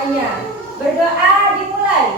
semuanya. Berdoa dimulai.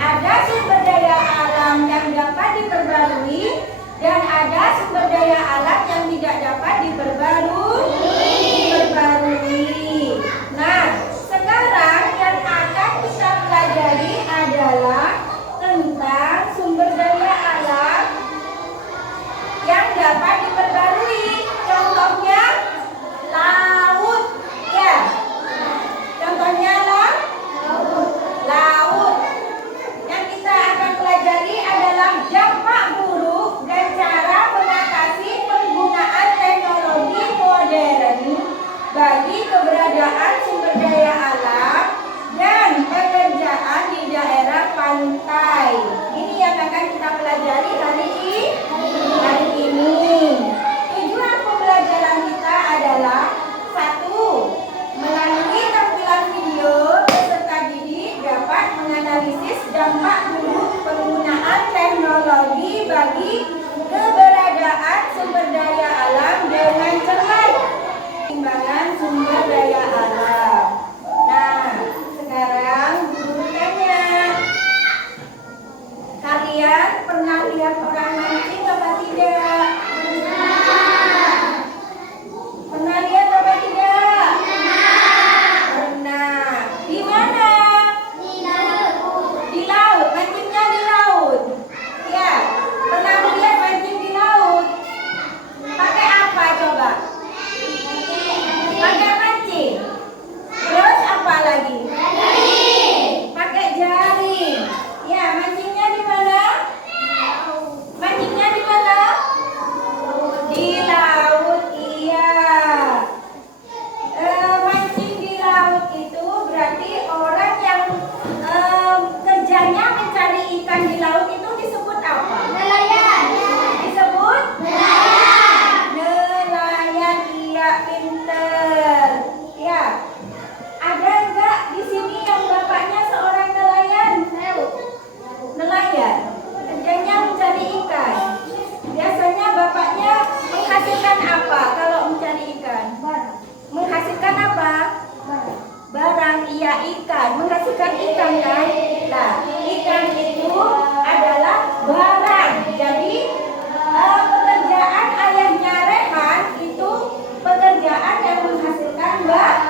Ada sumber daya alam yang dapat diperbarui dan ada sumber daya alam yang tidak dapat diperbarui. Nah, sekarang yang akan kita pelajari adalah tentang sumber daya alam yang dapat diperbarui. Contohnya laut, ya. Contohnya laut. Yang kita akan pelajari adalah dampak buruk dan cara mengatasi penggunaan teknologi modern bagi keberadaan sumber daya alam dan pekerjaan di daerah pantai. Ini yang akan kita pelajari hari ini. Tujuan pembelajaran kita adalah: 1. Melalui tampilan video, peserta didik dapat menganalisis dampak buruk penggunaan teknologi bagi keberadaan sumber daya alam dengan cermat. Timbangan sumber daya alam. menghasilkan ikan kan? Nah, ikan itu adalah barang. Jadi pekerjaan ayahnya Rehan itu pekerjaan yang menghasilkan barang.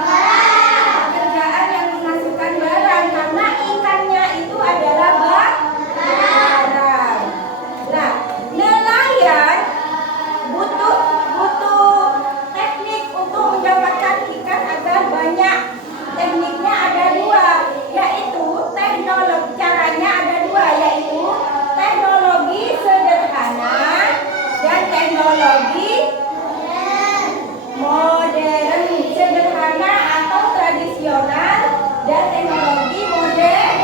Pekerjaan yang menghasilkan barang karena ikannya itu adalah barang. Nah, nelayan butuh teknik untuk mendapatkan ikan agar banyak. Tekniknya ada dua, yaitu teknologi. Caranya ada dua, yaitu teknologi sederhana dan teknologi modern. Sederhana atau tradisional dan teknologi modern.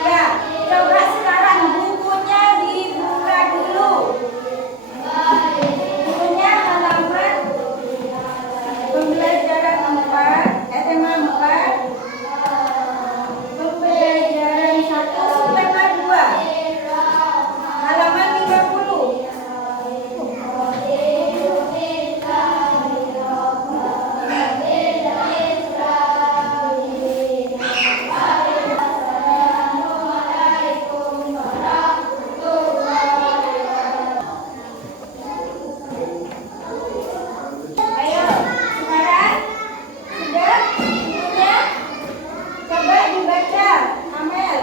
Ya, coba sekarang bukunya dibuka dulu. Bukunya halaman pembelajaran 4, SMA 4, pembelajaran 1 skema 2, halaman 50. Ayo, sekarang sudah bukunya? Coba dibaca, Amel.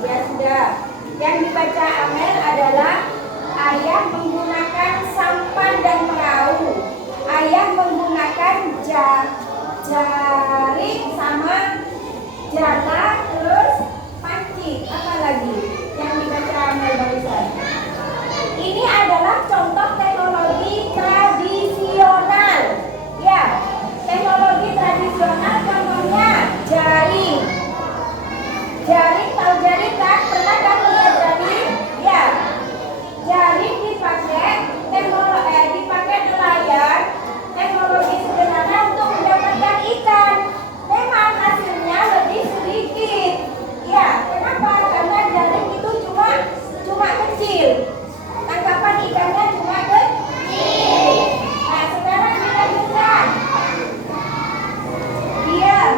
Ya sudah. Yang dibaca Amel adalah ayah menggunakan sampan dan perahu. Ayah menggunakan jaring sama jala, terus panci. Apa lagi yang dibaca Amel barusan? Ini adalah contoh teknologi tradisional. Ya, teknologi tradisional contohnya jaring. Jaring, tahu jaring kan? Pernah kan lihat jaring? Ya. Jaring dipakai nelayan, teknologi sederhana untuk mendapatkan ikan. Memang hasilnya lebih sedikit. Ya, kenapa? Karena jaring itu cuma kecil. Tangkapan ikannya cuma kecil. Nah, sekarang dilanjutkan. Diam.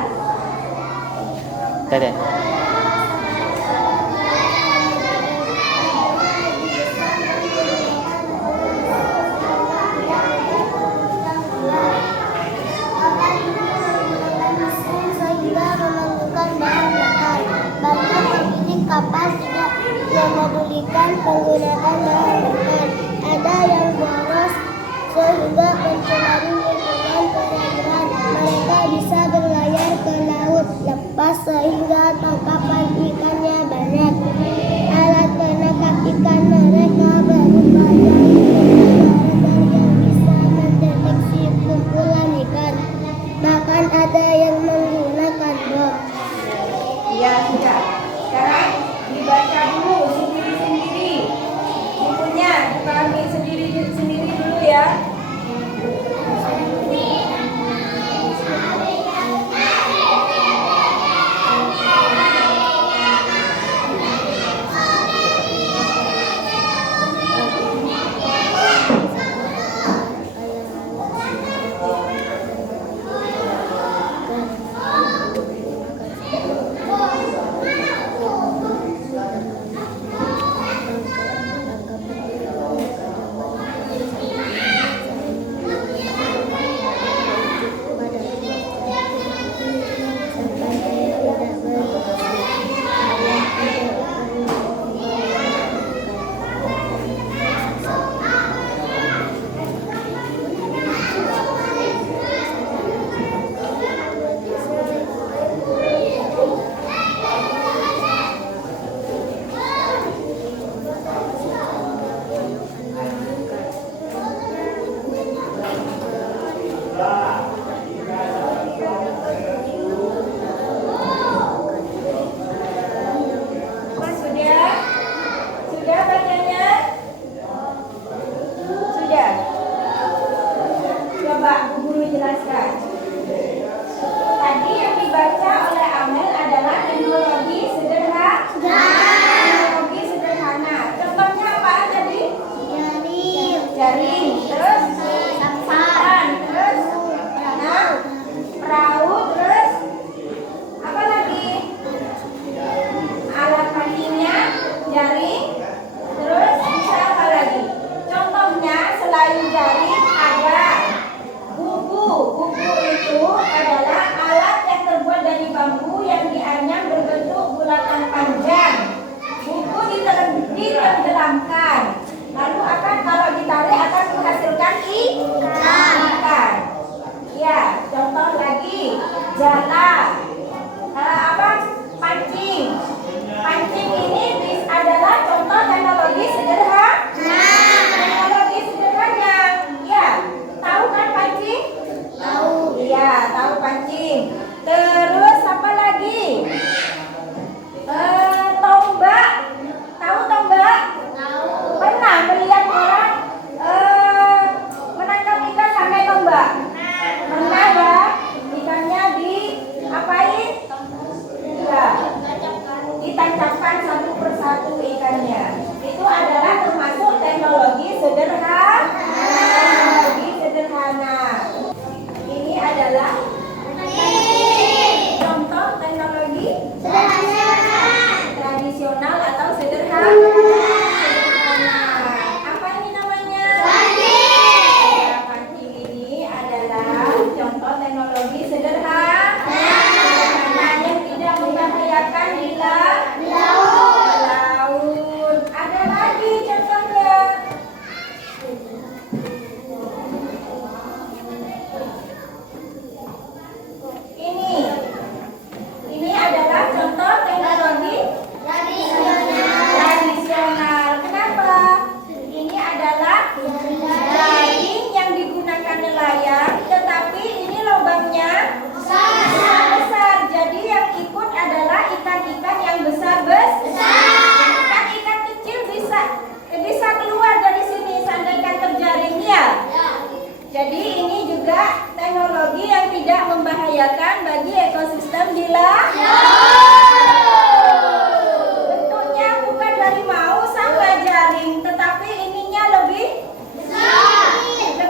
Dadah. Kapal tidak memedulikan penggunaan bahan bakar. Ada yang boros sehingga mencemari lingkungan perairan. Mereka bisa berlayar ke laut lepas sehingga tangkapan ikannya banyak. Alat penangkap ikan mereka berupa jaring yang bisa mendeteksi kumpulan ikan. Bahkan ada yang menggunakan bom. Ya sudah. Sekarang dibaca dulu sendiri-sendiri bukunya. Kita ambil sendiri-sendiri dulu ya. Sudah bacanya? Sudah. Coba Bu Guru jelaskan. Tadi yang dibaca oleh Amel adalah teknologi sederhana. Teknologi sederhana. Contohnya apa tadi? Jaring. Terus sampan. Terus perahu. Terus apa lagi? Alat pancingnya jaring. Terus bisa apa lagi? Contohnya selain jaring ada bubu. Bubu itu adalah alat yang terbuat dari bambu yang dianyam berbentuk bulatan panjang. Bubu ditenggelamkan. Lalu akan kalau ditarik akan menghasilkan ikan. Ya, contoh lagi jala. Apa? Pancing. Pancing ini adalah contoh teknologi sederhana. Teknologi sederhana. Ya, tahu kan pancing? Tahu. Iya, tahu pancing. Terus apa lagi? Tombak. Tahu tombak? Tahu. Pernah melihat orang menangkap ikan pakai tombak? Pernah ya? Ikannya diapain? Ya, ditancapkan satu persatu ikannya. Itu adalah termasuk teknologi sederhana. Teknologi sederhana. Ini adalah contoh teknologi tradisional atau sederhana. Apa ini namanya? Pancing. Ya, pancing ini adalah contoh teknologi sederhana yang tidak membahayakan di laut. Ada lagi contohnya. Ini adalah contoh teknologi tradisional. Kenapa? Ini adalah jaring yang digunakan nelayan, tetapi ini lubangnya besar. Jadi yang ikut adalah ikan-ikan yang besar. Ikan-ikan kecil bisa keluar dari sini seandainya terjaringnya. Jadi ini juga teknologi yang tidak membahayakan bagi ekosistem di laut. Bentuknya bukan dari mau sama jaring, tetapi ininya lebih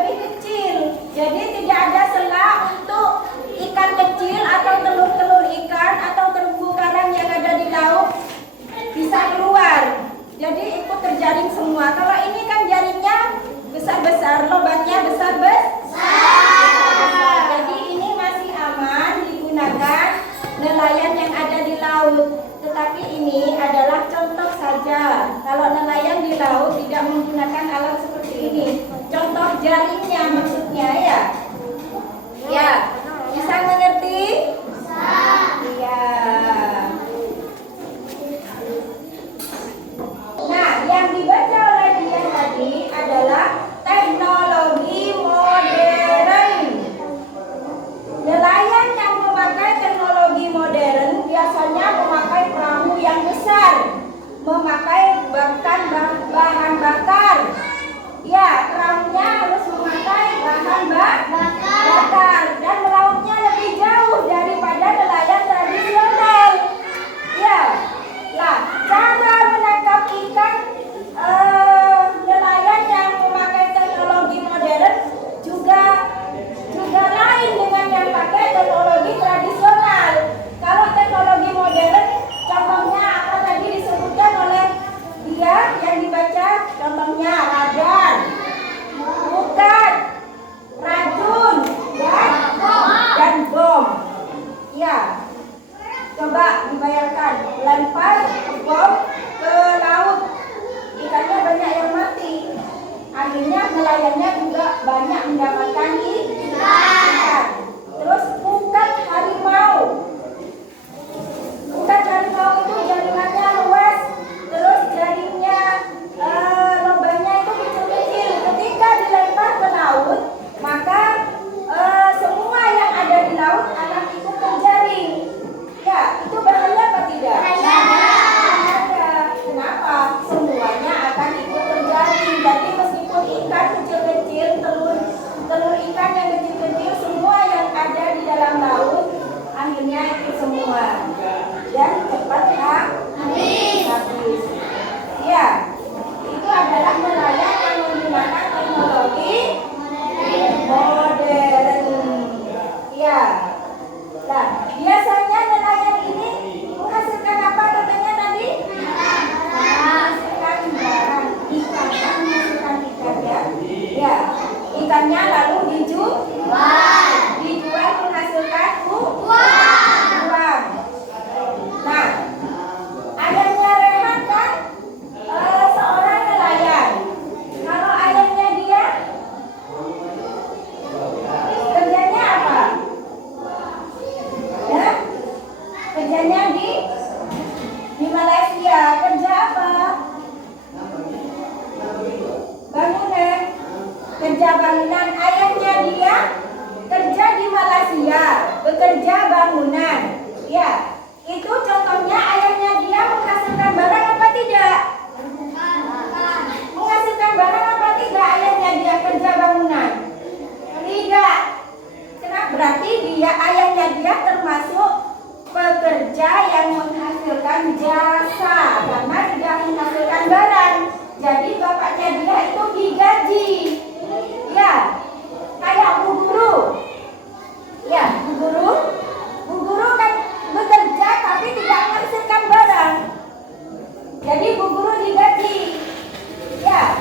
kecil. Jadi tidak ada celah untuk ikan kecil atau telur-telur ikan atau terumbu karang yang ada di laut bisa keluar. Jadi ikut terjaring semua. Kalau ini kan jaringnya besar-besar, lubangnya besar-besar. Jadi ini masih aman digunakan nelayan yang ada di Berarti ayahnya dia termasuk pekerja yang menghasilkan jasa karena tidak menghasilkan barang. Jadi bapaknya dia itu digaji. Ya, kayak bu guru. Ya, bu guru. Bu guru kan bekerja tapi tidak menghasilkan barang. Jadi bu guru digaji. Ya,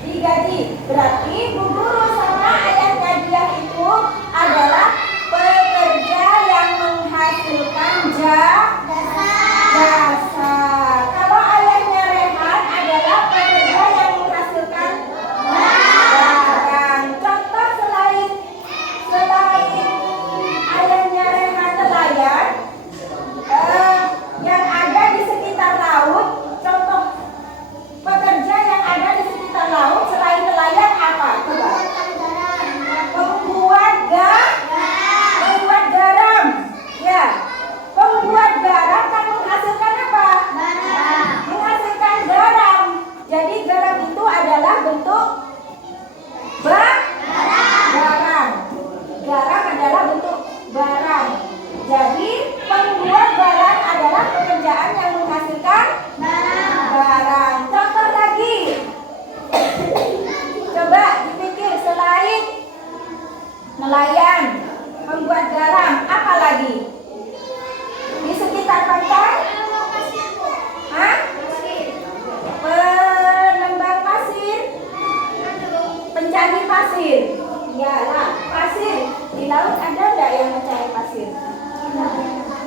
digaji. Berarti bu guru sama ayahnya dia itu adalah pekerja yang menghasilkan jasa. Kalau ayahnya Rehan adalah pekerja yang menghasilkan barang. Contoh selain ayahnya Rehan nelayan, yang ada di sekitar laut. Contoh pekerja yang ada di sekitar laut selain nelayan apa? Coba. Pembuat garam. Ya. Pembuat garam kan menghasilkan apa? Menghasilkan garam. Jadi garam itu adalah bentuk barang. Garam adalah bentuk barang. Jadi pembuat barang adalah pekerjaan yang menghasilkan barang. Contoh lagi. Coba dipikir selain nelayan, pembuat garam, apa lagi? Di sekitar pantai? Hah? Penambang pasir? Pencari pasir? Iyalah, pasir. Di laut ada enggak yang mencari pasir?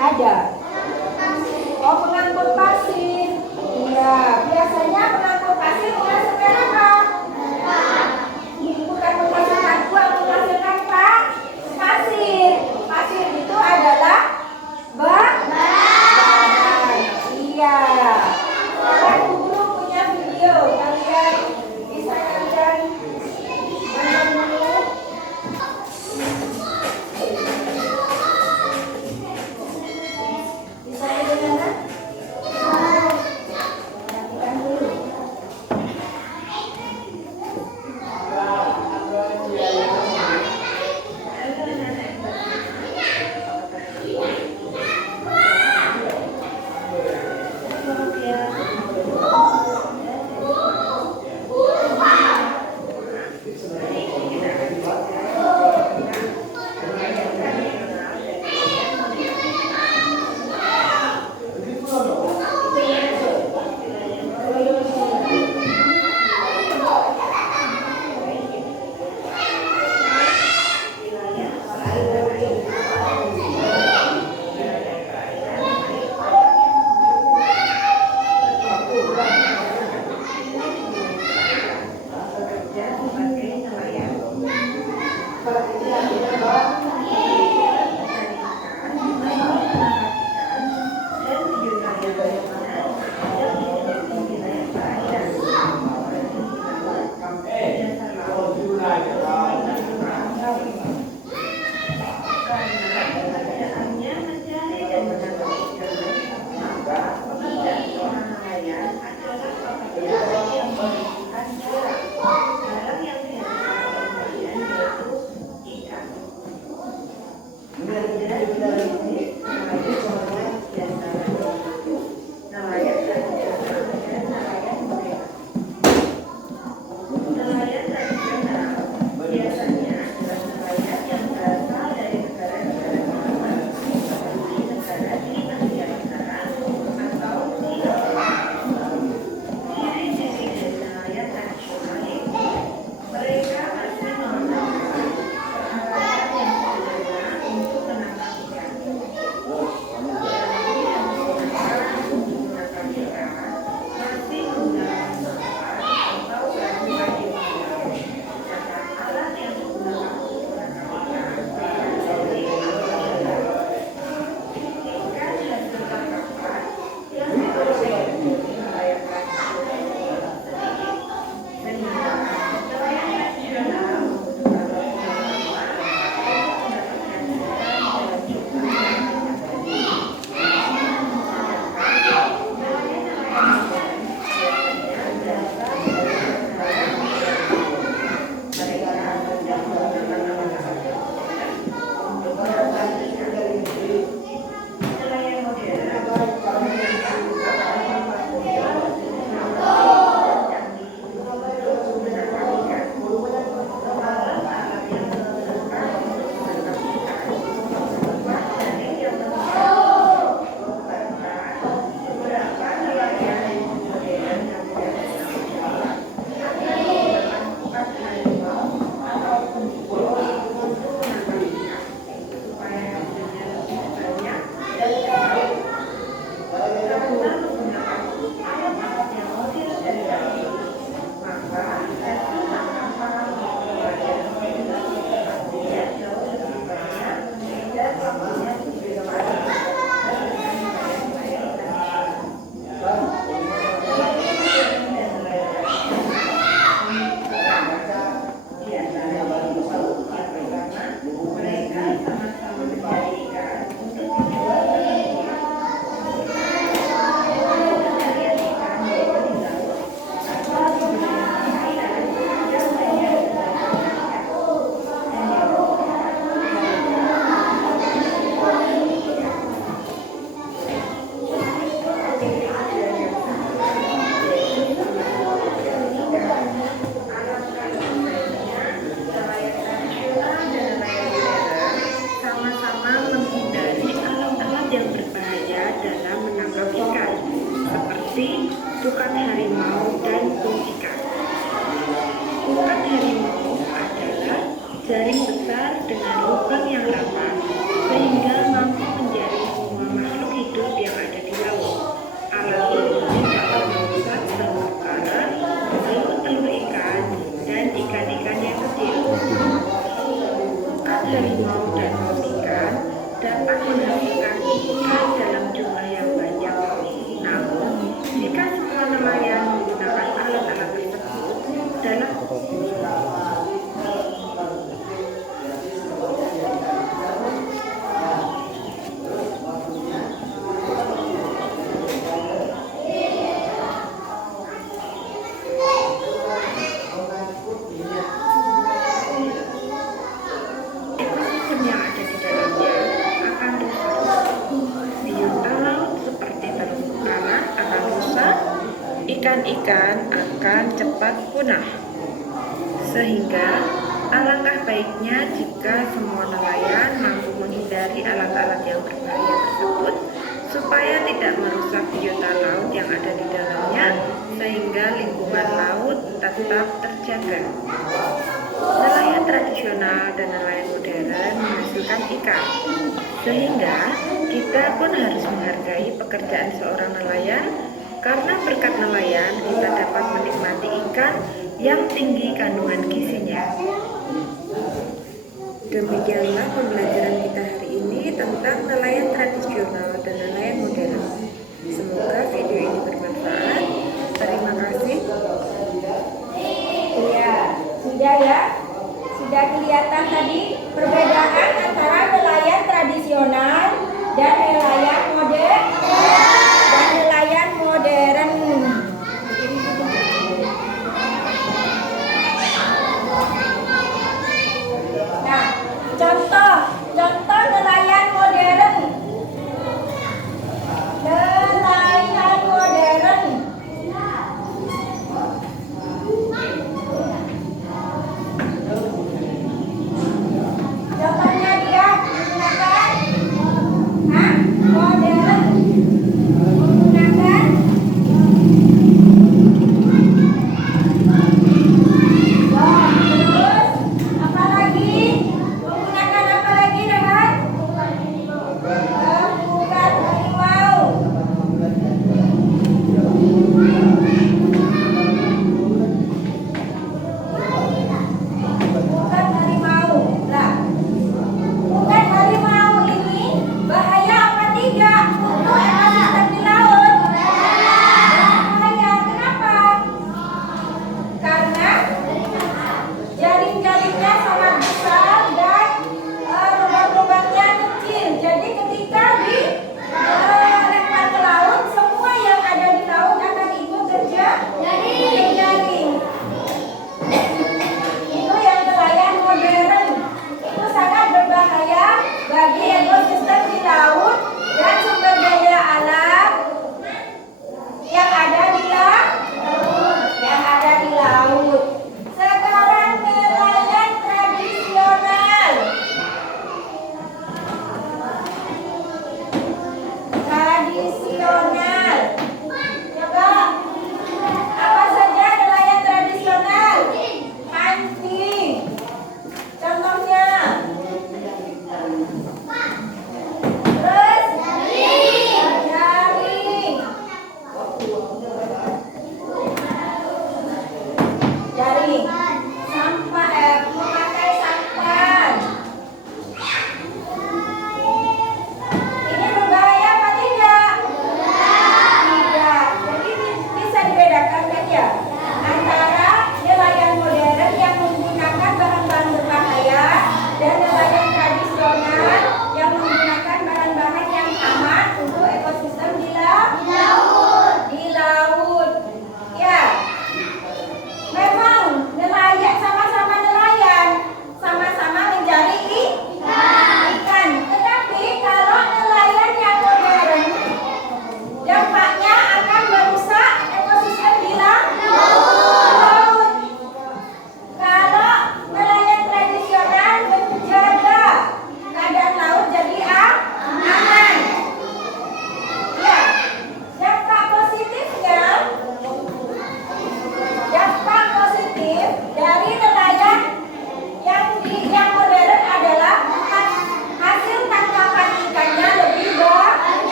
Ada. Oh, pengangkut pasir. Iya, biasanya pengangkut pasir menghasilkan apa? Bukan menghasilkan uang, menghasilkan pasir. Pasir itu adalah barang. Iya. Kan guru punya video, kalian bisa nonton dulu. besar dengan lubang yang rapat sehingga mampu menjaring semua makhluk hidup yang ada di laut. Alat ini dapat merusak terumbu karang, telur-telur ikan, dan ikan-ikan yang kecil. Harimau dan ikan dapat menghasilkan ikan dalam jumlah yang banyak. Namun, jika semua nelayan menggunakan alat-alat tersebut dalam ekosistem yang ada di dalamnya akan rusak. Biota laut seperti terumbu karang akan rusak, ikan-ikan akan cepat punah. Sehingga alangkah baiknya jika semua nelayan mampu menghindari alat-alat yang berbahaya tersebut supaya tidak merusak biota laut yang ada di dalamnya sehingga lingkungan laut tetap terjaga. Nelayan tradisional dan nelayan modern menghasilkan ikan, sehingga kita pun harus menghargai pekerjaan seorang nelayan karena berkat nelayan kita dapat menikmati ikan yang tinggi kandungan gizinya. Demikianlah pembelajaran kita hari ini tentang nelayan tradisional dan nelayan modern. Semoga video ini bermanfaat. Terima kasih. Iya, sudah ya. Sudah kelihatan tadi perbedaan antara nelayan tradisional dan nelayan modern. Nah, contoh nelayan modern. Nelayan modern. Contohnya dia menggunakan modern, menggunakan terus apa lagi? Menggunakan apa lagi, Reha?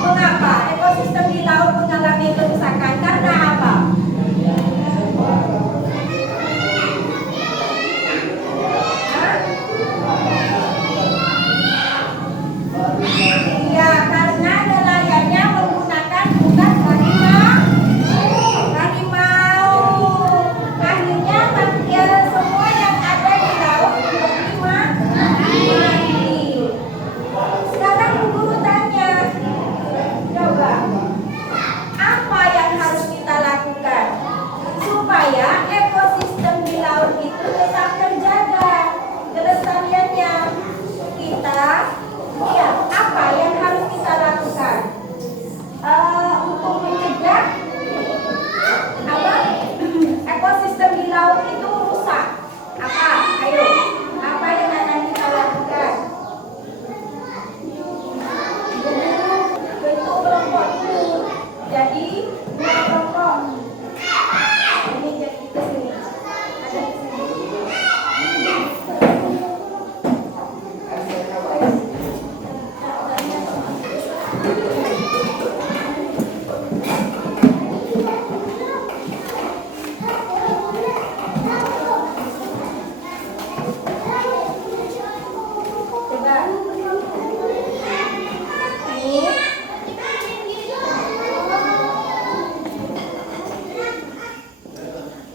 Mengapa ekosistem di laut mengalami kerusakan? Karena apa? Ya, karena nelayannya menggunakan bukan harimau. Akhirnya semua yang ada di laut mati. Sekarang guru tanya, coba apa yang harus kita lakukan supaya ekosistem di laut itu tetap terjaga kelestariannya? Apa yang harus kita lakukan untuk mencegah ekosistem di laut itu rusak? Ayo, apa yang akan kita lakukan? Bentuk kelompok dulu. Jadi kelompok ini jadi ke sini. Ada di sini.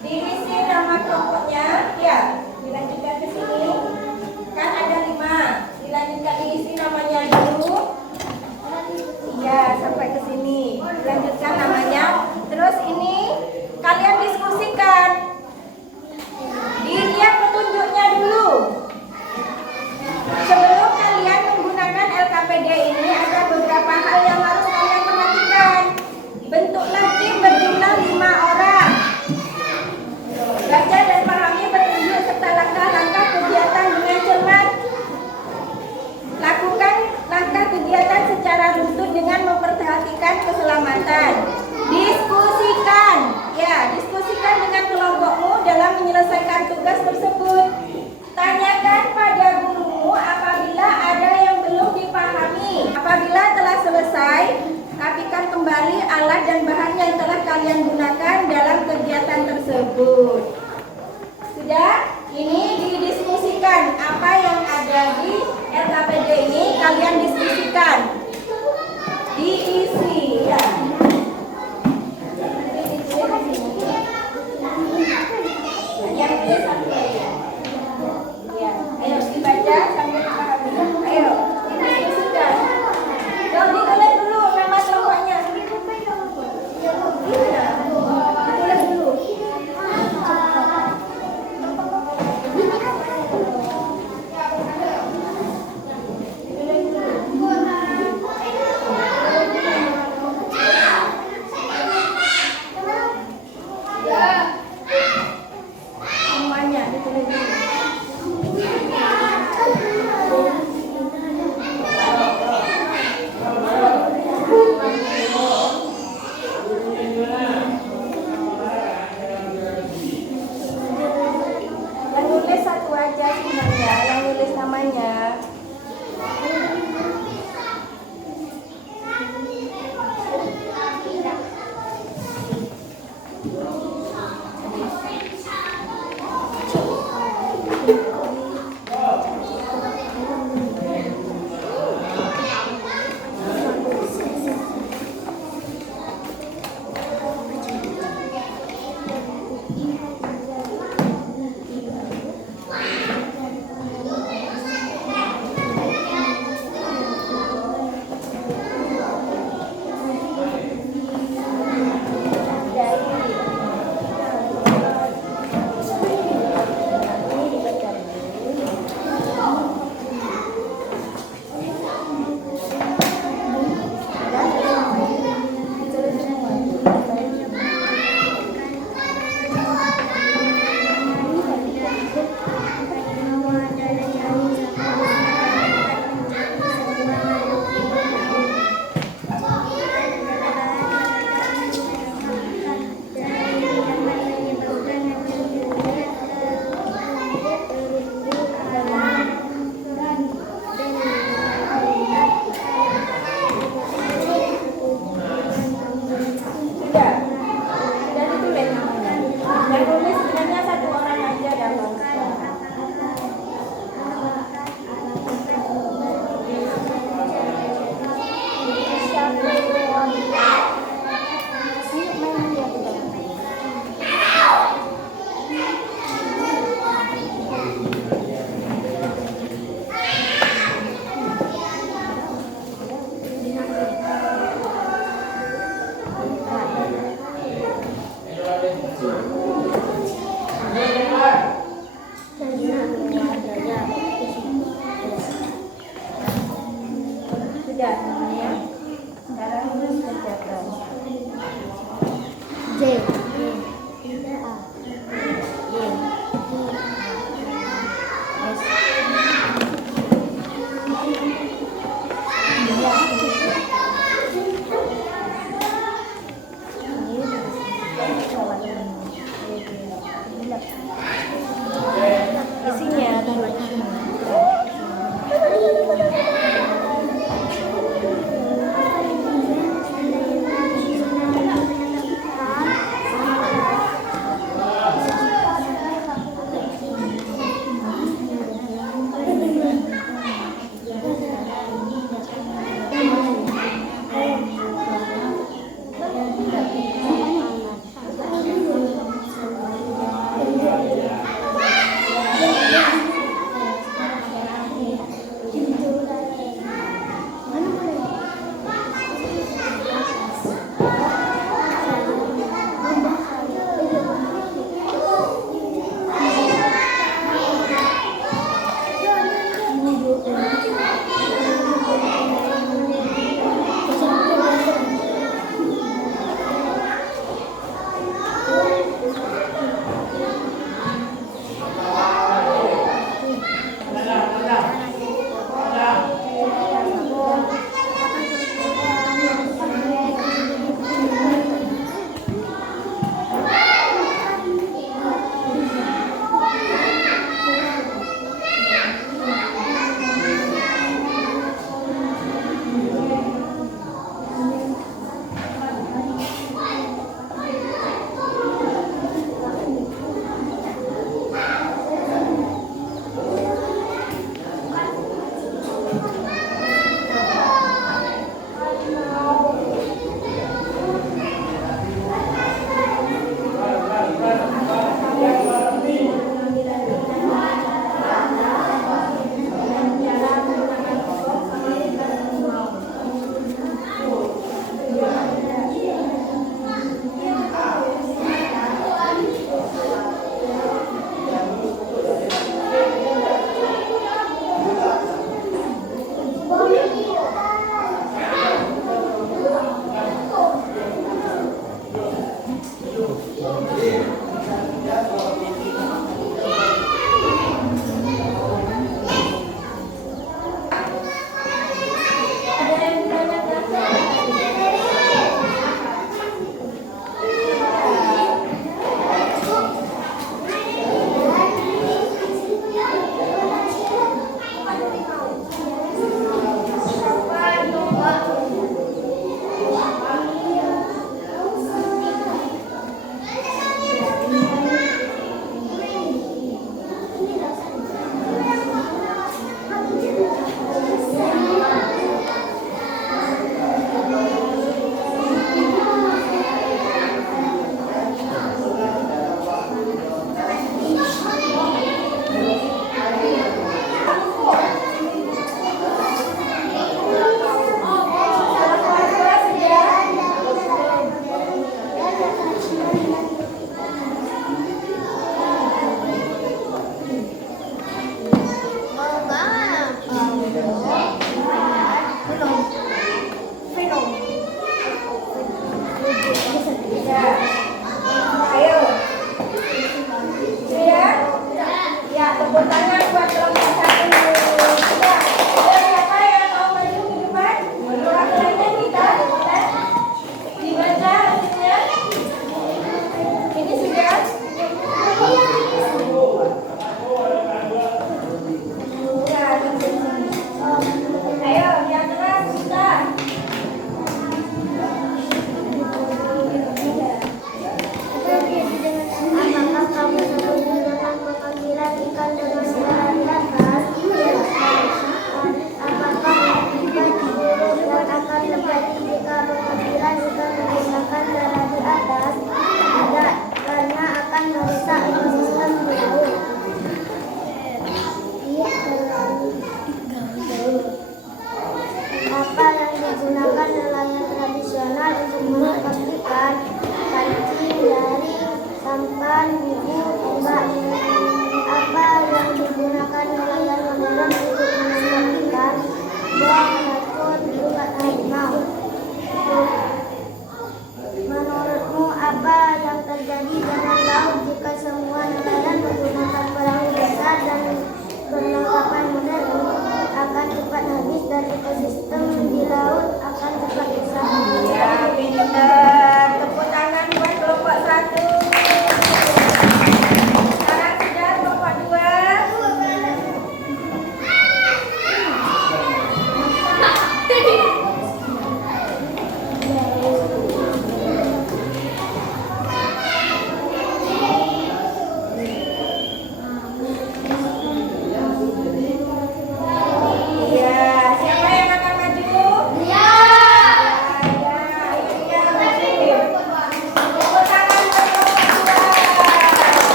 Diisi nama kelompoknya, ya, dilanjutkan ke sini. Kan ada 5, dilanjutkan diisi namanya dulu. Ya, sampai ke sini. Dilanjutkan namanya. Terus ini kalian diskusikan. Dilihat petunjuknya dulu. Sebelum kalian menggunakan LKPD ini, ada beberapa hal yang harus kalian perhatikan. Bentuklah tim berjumlah 5 orang. Baca dan pahami petunjuk serta langkah-langkah kegiatan dengan cermat. Lakukan langkah kegiatan secara runtut dengan memperhatikan keselamatan. Diskusikan, ya, diskusikan dengan kelompokmu dalam menyelesaikan tugas tersebut. Tanyakan pada gurumu apabila ada yang belum dipahami. Apabila telah selesai, rapikan kembali alat dan bahan yang telah kalian gunakan dalam kegiatan tersebut. Sudah? Ini didiskusikan. Apa yang ada di LKPD ini kalian diskusikan. Diisi, ya. Yang ini satu. Ya, ayo dibaca sampai dipahami. Ayo, didiskusikan. Jangan ditulis dulu nama kelompoknya. Ditulis dulu. Ya, ya. Sekarang terus kerjakan. J A Isinya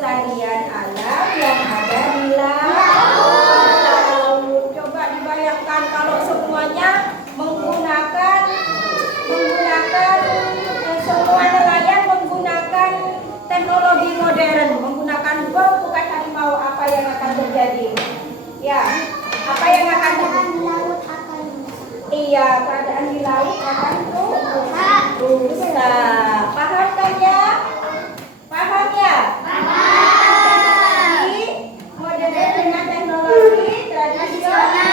kelestarian alam yang ada di laut. Coba dibayangkan kalau semuanya menggunakan semua nelayan menggunakan teknologi modern, menggunakan bom bukan harimau, apa yang akan terjadi? Ya, apa yang akan terjadi? Iya, keadaan di laut akan rusak. Paham kan ya? Paham ya? Teknologi modern dengan teknologi tradisional.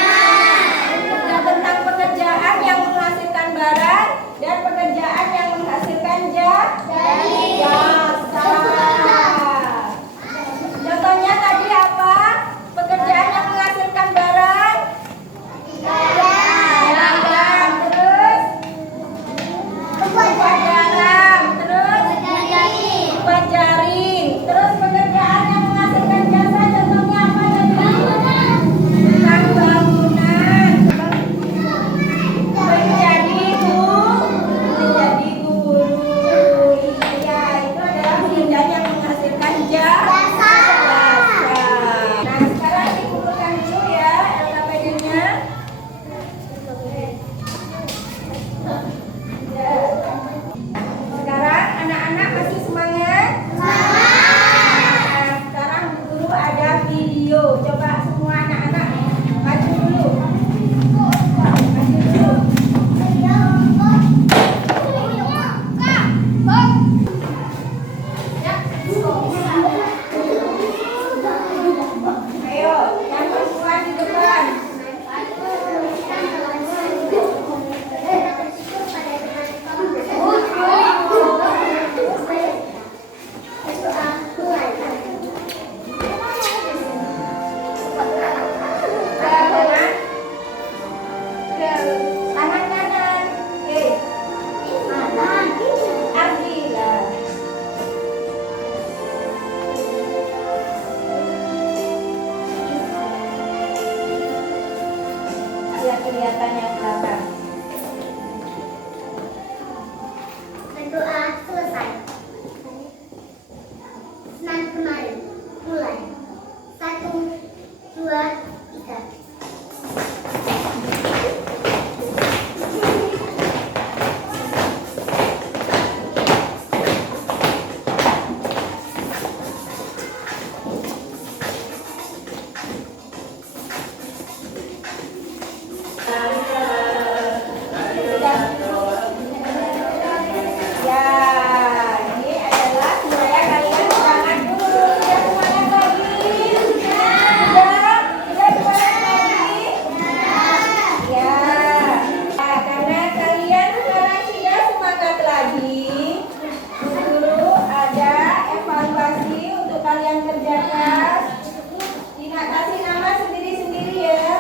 Dan tentang pekerjaan yang menghasilkan barang dan pekerjaan yang menghasilkan jasa. Contohnya tadi apa? Pekerjaan yang menghasilkan barang. Dagang, terus buat dagang, terus buat jaring, terus pekerjaan yang menghasilkan jasa. Contohnya apa tadi? Tukang bangunan, menjadi guru. Iya, itu adalah pekerjaan yang menghasilkan jasa. Nah, sekarang dikumpulkan dulu ya LKPD-nya. Sekarang anak-anak masih semangat? Nah, sekarang dulu ada video. Coba semua anak-anak maju dulu. Maju dulu. Ayo, yang perempuan di depan. Tangan kanan. Oke. Ambillah. Biar kelihatan yang belakang. Berdoa selesai. Senang kemarin. Mulai. 1, 2, 3. Ya, ini adalah semuanya kalian semangat dulu. Sudah semangat lagi? Sudah semangat lagi? Ya. Nah, karena kalian sekarang sudah semangat lagi, dulu ada evaluasi untuk kalian kerjakan. Tina kasih nama sendiri-sendiri ya.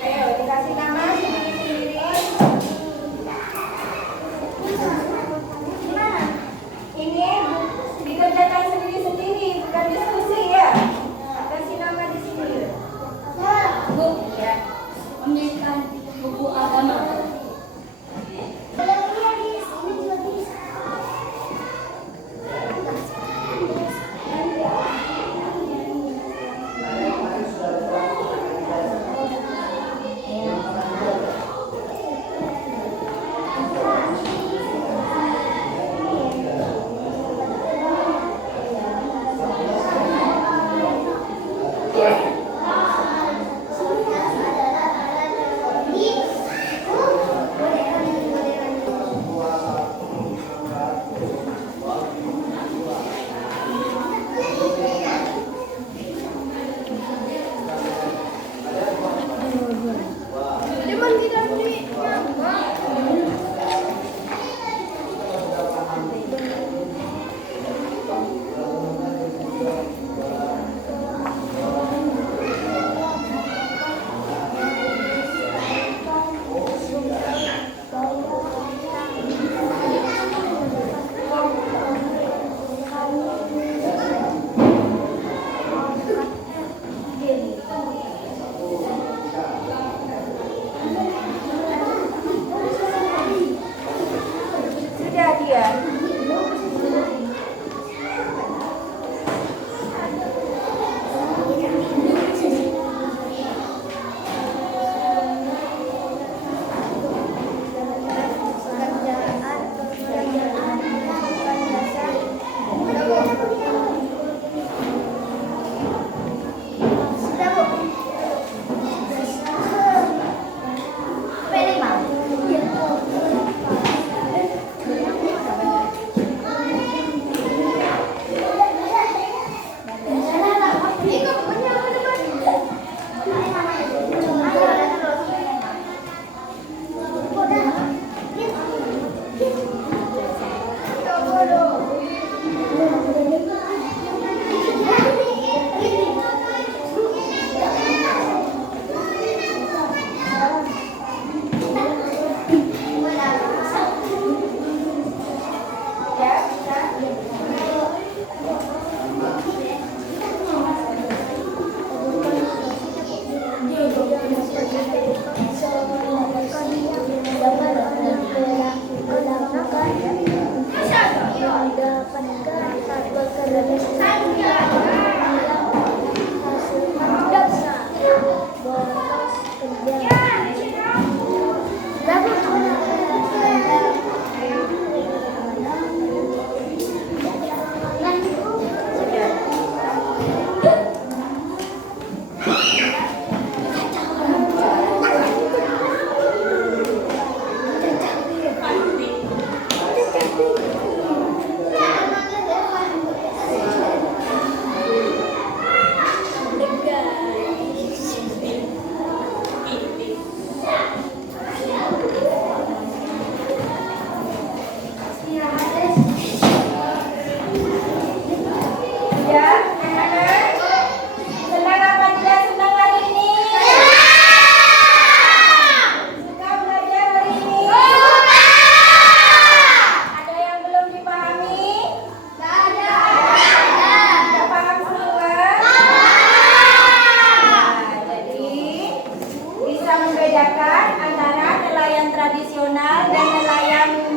Ayo dikasih nama sendiri-sendiri. Ini dikerjakan sendiri-sendiri, bukan diskusi ya. Kasih nama di sini. Bu, ya. Ambilkan buku agama. membedakan antara nelayan tradisional dan nelayan